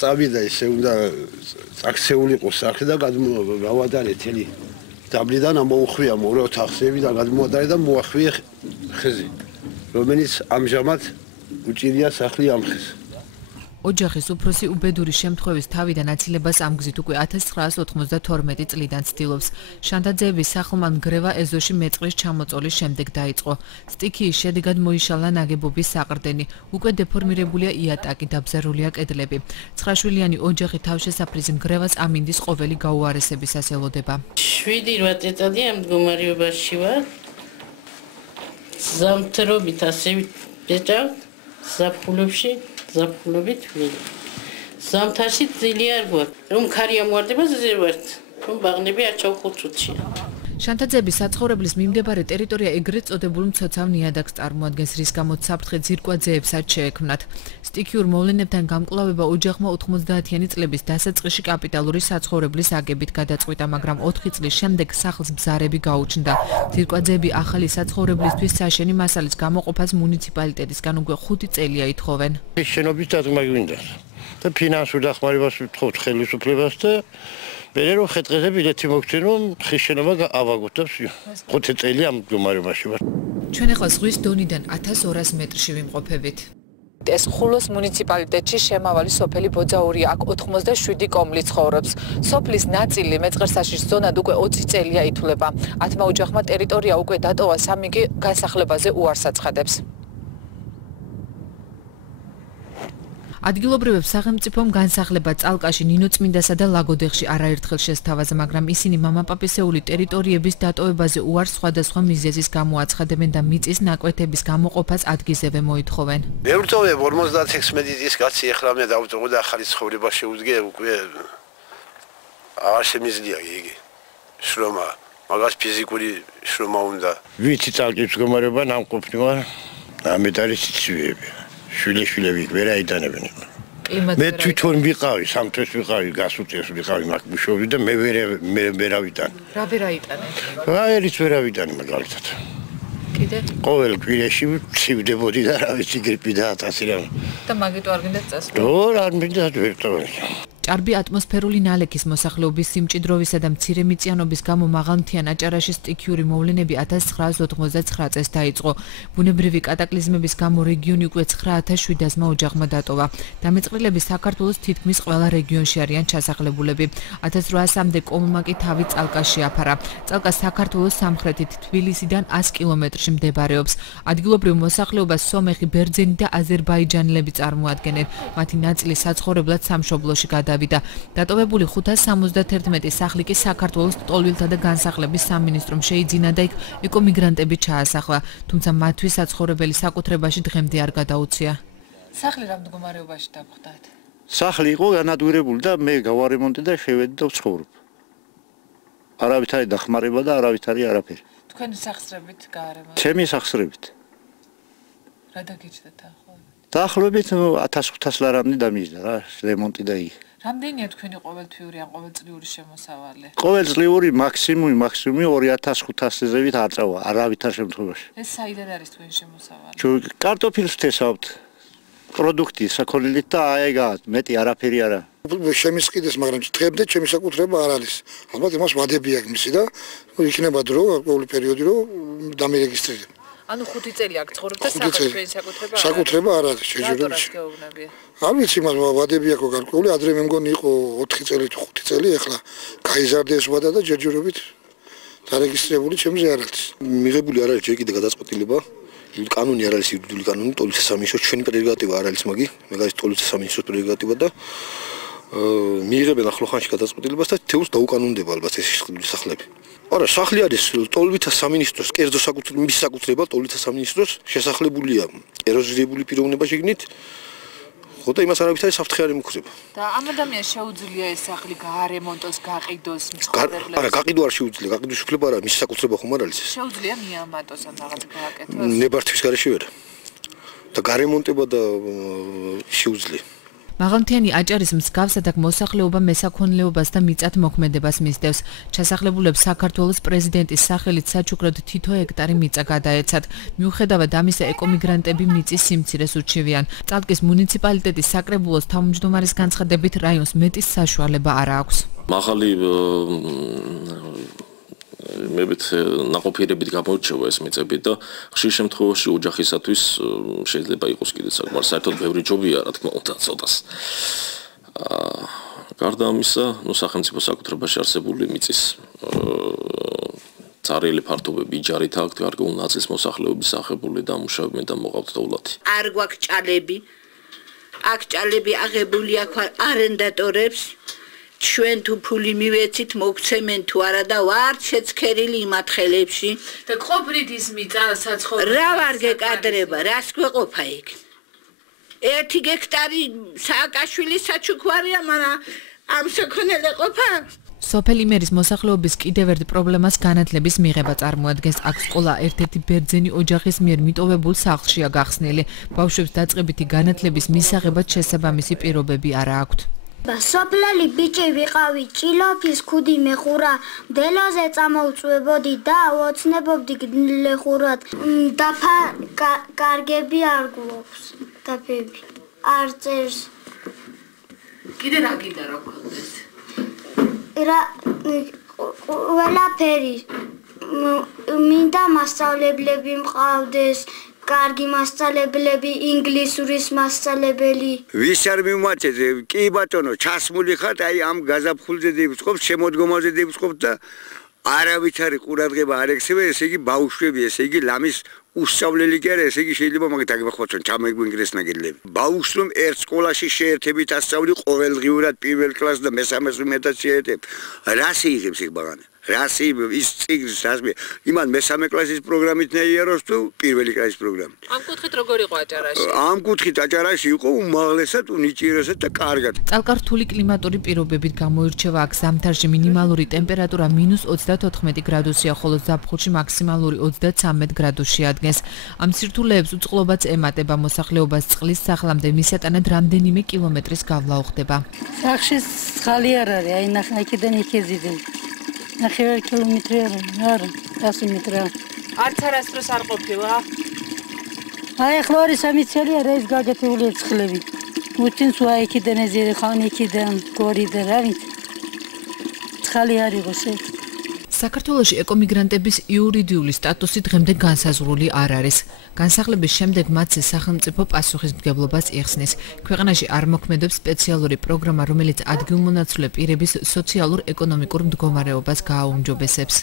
წავიდა ისე უნდა აქცეულიყო სახლი და გავადარე თელი დაბლიდან ამოუხვია მორე ოთახსები და გადმოადარე და მოახვიე ხეზე რომელიც ამჟამად უჭირია სახლი ამ ხეს ოჯახის უფროსი უბედური შემთხვევის თავიდან აცილებას ამ გზით უკვე 1992 წლიდან ცდილობს. შანტაძეების სახლმა ნგრევა ეზოში მეწყრის ჩამოწოლის შემდეგ დაიწყო. სტიქიის შედეგად მოიშალა ნაგებობის საყრდენი. უკვე დეფორმირებულია იატაკი, დაბზარულია კედლები. 9-შვილიანი ოჯახი თავშესაფრის ნგრევას ამინდის ყოველი გაუარესებისას ელოდება. 7-8 წელი ამ მდგომარეობაში ვარ. ზამთრობით ასე ვეჭავ ზაფხულებში ზაფხულობით ვილი. ზამთარში ძილი არ გვაქვს. რომ ქარი ამوارდება ზე ვართ. რომ ბაღნები არ ჩავხუცუჩია. შანტაძეების საცხოვრებლის მიმდებარე ტერიტორია ეგრეთ წოდებულ მცოცავ ნიადაგს წარმოადგენს, რის გამოც საფრთხე ძირკვაძეებსაც შეექმნათ. სტიქიურ მოვლენებთან გამკლავება ოჯახმა 90-იანი წლების დასაწყისში კაპიტალური საცხოვრებლის აგებით გადაწყვიტა, მაგრამ 4 წლის შემდეგ სახლს ბზარები გაუჩნდა. ძირკვაძეები ახალი საცხოვრებლისთვის საშენი მასალის გამოყოფას მუნიციპალიტეტისგან უკვე 5 წელია ითხოვენ. შენობის დადგმა გვინდა და ფინანსურ დახმარებას ვთხოვთ ხელისუფლებას და მერე რომ ხეთყეზე ბილეთი მოგცინონ ხის შენობა ავაგოთ და 5 წელი ამ მდგომარეობაში ვარ. ჩვენ ახლა ზღვის დონიდან 1200 მეტრში ვიმყოფებით. ეს ხულოს მუნიციპალიტეტში შემავალი სოფელი ბოძაურია, აქ 87 კომლი ცხოვრობს. სოფლის ნაწილი მეწყერსაშის ზონად უკვე 20 წელია ითვლება. 10 ოჯახმა ტერიტორია უკვე დატოვა, 3 კი განსახლებაზე უარს აცხადებს. ადგილობრივებს სახელმწიფომ განსახლება წალკაში, ნინოწმინდასა და ლაგოდეხში არაერთხელ შესთავაზა, მაგრამ ისინი მამაპაპისეული ტერიტორიების დატოვებაზე უარს სხვადასხვა მიზეზის გამო აცხადებენ და მიწის ნაკვეთების გამოყოფას ადგილზევე მოითხოვენ. მე ვწოვებ 56 წლის კაცი ახლა მე დავწოვო და ახალი ცხოვრება შეუდგე უკვე აღარ შემიძლია იგი შრომა მაგას ფიზიკური შრომა უნდა ვიცი წალკის მდგომარეობა ნამყოფი ვარ ამით არის სიცივეები შვილიშვილები ვერ აიტანებენ. მე თვითონ ვიყავი, სამთეს ვიყავი, გასუწეს ვიყავი მაგბუშოვი და მე ვერ ავიტანე. რა ვერ აიტანე? რაერიც ვერ ავიტანე მაგალითად. კიდე? ყოველ კვირაში ვცივდებოდი და რა ვიცი გრიპი და 1000 რა. და მაგიტო არ გინდა წასვლა? არ მინდა ვერ ტოვე. ჭარბი ატმოსფერული ნალექის მოსახლეობის სიმჭიდროვისა და მცირე მიწიანობის გამო მაღალმთიან აჭარაში სტიქიური მოვლენები 1999 წელს დაიწყო. ბუნებრივი კატაკლიზმების გამო რეგიონი უკვე 9700-მა ოჯახმა დატოვა. დამეწყრილები საქართველოს თითქმის ყველა რეგიონში არიან ჩასახლებულები. 1800-მდე კომმა კი თავი წალკაში აფარა. წალკა საქართველოს სამხრეთით თბილისიდან 100 კილომეტრში მდებარეობს. ადგილობრივ მოსახლეობას სომეხი, ბერძენი და აზერბაიჯანელები წარმოადგენენ. მათი ნაწილი საცხოვრებლად სამშობლოში გადავიდა. დატოვებული 571 სახლი კი საქართველოს ტოლვილთა და განსახლების სამინისტრომ შეიძინა და იქ ეკომიგრანტები ჩაასახლა, თუმცა მათთვის საცხოვრებელი საკუთრებაში დღემდე არ გადაუცია. სახლი რა მდგომარეობაში დავხვდათ? სახლი იყო განადგურებული და მე გავარემონტე და შევედი და ვცხოვრობ. არავით არის დახმარება და არავით არის არაფერი. თქვენი სახსრებით გაარემონტეთ? ჩემი სახსრებით. რა დაგიჭდათ ახლა? დაახლოებით 1500 ლარამდე დამიჯდა რა რემონტი და იქ. რამდენია თქვენი ყოველთვიური ან ყოველწლიური შემოსავალი? ყოველწლიური მაქსიმუმი 2500-ზე ვით არ წავა, არავითარ შემთხვევაში. ეს საიდან არის თქვენი შემოსავალი? კარტოფილს ვთესავთ, პროდუქტი საქონლით და აეგა მეტი არაფერი არა. შემისყიდეს, მაგრამ დღემდე ჩემი საკუთრება არ არის. ალბათ იმას ვადები აქვს მისი და იქნება დრო ყოველი პერიოდი რომ დამირეგისტრირებ. ანუ 5 წელი აქ ცხოვრობ და საერთოდ საკუთრება არ არის. საკუთრება არ არის, შეჯერებული. არ ვიცი, იმას ვადები აქვს გარკვეული, ადრე მე მგონი იყო 4 წელი თუ 5 წელი, ახლა გაიზარდეს ვადა და ჯერჯერობით დარეგისტრირებული ჩემზე არ არის. მიღებული არ არის ჯერ კიდე გადაწყვეტილება. კანონი არ არის იურიდიული კანონი, ტოლვის სამინისტროს ჩვენი პრეროგატივა არ არის მაგი, მაგალითად ტოლვის სამინისტროს პრეროგატივა და მიიღებენ ახლახანში გადაწყვეტილებას და თეოს დაუკანონდება ალბათ ეს სახლები. არა, სახლი არის ტოლვითა სამინისტროს, კერძო საკუთრება, მის საკუთრება ტოლვითა სამინისტროს შესახლებულია ეროზირებული პიროვნება შეგნით. ხო და იმას არავითარი საფრთხე არ იმუქრება. და ამ ადამიანს შეუძლია ეს სახლი გაარემონტოს, გაყიდოს, მცხოვრებლებს. არა, გაყიდვა არ შეუძლია, გაყიდვის უფლება არა, მის საკუთრება ხომ არ არის ეს. შეუძლია მიამატოს ან რაღაც გააკეთოს. ნებართვის გარეშე ვერ. და გარემონტება და შეუძლია. მაღალმთიანი აჭარის მსგავსად აქ მოსახლეობა მესაქონლეობას და მიწათმოქმედებას მისდევს. ჩასახლებულებს საქართველოს პრეზიდენტის სახელით საჩუქრად თითო ჰექტარი მიწა გადაეცათ. მიუხედავად ამისა, ეკომიგრანტები მიწის სიმცირეს ურჩევიან. წალკის მუნიციპალიტეტის საკრებულოს თავმჯდომარის განცხადებით რაიონს მეტის საშუალება არ აქვს. მაღალი მებით ნაყოფიერებით გამოირჩევა ეს მიწები და ხშირ შემთხვევაში ოჯახისათვის შეიძლება იყოს კიდეც საკმაოდ საერთოდ ბევრი ჯობია, რა თქმა უნდა, ცოტას. გარდა ამისა, სახელმწიფო საკუთრებაში არსებული მიწის царელი ფართობები იჯარით აქვს გარკვეულ ნაწილს მოსახლეობის აღებული დამუშავებენ და მოყავთ დოვლათი. არ გვაქვს ჭალები. აქ ჭალები აღებული აქვს არენდატორებს. ჩვენ თუ ფული მივეცით მოგცემენ თუ არა და ვართ შეცქერილი იმ ათხელებში და ყოფრით ის მიწა საცხოვრებელი რა ვარ გეკადრება რას გვეყოფა იქ 1 ჰექტარი სააკაშვილის საჩუქარია მაგრამ ამ საქონელე ყოფა სოფელი მერის მოსახლეობის კიდევ ერთ პრობლემას განათლების მიღება წარმოადგენს. აქ სკოლა ერთ-ერთი ბერძენი ოჯახის მიერ მიტოვებულ სახლშია გახსნილი. ბავშვებს დაწყებითი განათლების მისაღებად შესაბამისი პირობები არ აქვთ. სოფლელი ბიჭი ვიყავი, ჭილოფის ქუდი მეხურა, დელოზე წამოვწვებოდი და ოცნებობდი გლეხურად. დაფა კარგები არ გვაქვს, დაფები. არ წერს. კიდე რა გინდა რა გქონდეს? ყველაფერი. მინდა მასწავლებლები მყავდეს. კარგი მასწავლებლები, ინგლისურის მასწავლებელი. ვის არ მიმოაწეზე? კი ბატონო, ჩასმული ხართ, აი ამ გაზაფხულზე დივიწყობთ, შემოდგომაზე დივიწყობთ და არავითარი ყურადღება არ ექცევა, ესე იგი ბავშვები, ესე იგი ლამის უსწავლელი კი არა, ესე იგი შეიძლება მაგით აგიხოცონ, ჩამეგვინგრეს ნაგელები. ბავშვს რომ ერთ სკოლაში შეერთებით ასწავლი ყოველდღიურად პირველ კლასს და მესამეს უმეტად შეერთებ. რა შეიღებს იქ ბაღანა? რასი ის წიგნს რასმე იმან მესამე კლასის პროგრამით ნეიეროს თუ პირველი კლასის პროგრამით. ამ კუთხით როგორ იყო აჭარაში? ამ კუთხით აჭარაში იყო უმაღლესად, უნიჭიერესად და კარგად. წალკართული კლიმატური პირობებით გამოირჩევა აქ ზამთარში მინიმალური ტემპერატურა -34 გრადუსია, ხოლო ზაფხულში მაქსიმალური 33 გრადუსი ადგენს. ამ სირთულეებს უწყლობაც ემატება მოსახლეობას წყლის სახლამდე მისატანად რამდენიმე კილომეტრის გავლა უხდება. სახში ხალი არ არის, აი ნახე იქიდან იქეზიდენ. ნახევარ კილომეტრი არა, 100 მეტრი. არც არასდროს არ ყოფილა. აი ახლა 3 წელია რა ის გაგეთებული ცხლები. უთინს ვაი იქიდან ეზირი ხან იქიდან გორიდა რა ვიცი. ცხალი არ იყოს ეს. საქართველოში ეკომიგრანტების იურიდიული სტატუსი დღემდე განსაზღვრული არ არის. განსახლების შემდეგ მათზე სახელმწიფო პასუხისმგებლობას იხსნის. ქვეყანაში არ მოქმედებს სპეციალური პროგრამა, რომელიც ადგილმონაცვლე პირების სოციალურ-ეკონომიკურ მდგომარეობას გააუმჯობესებს.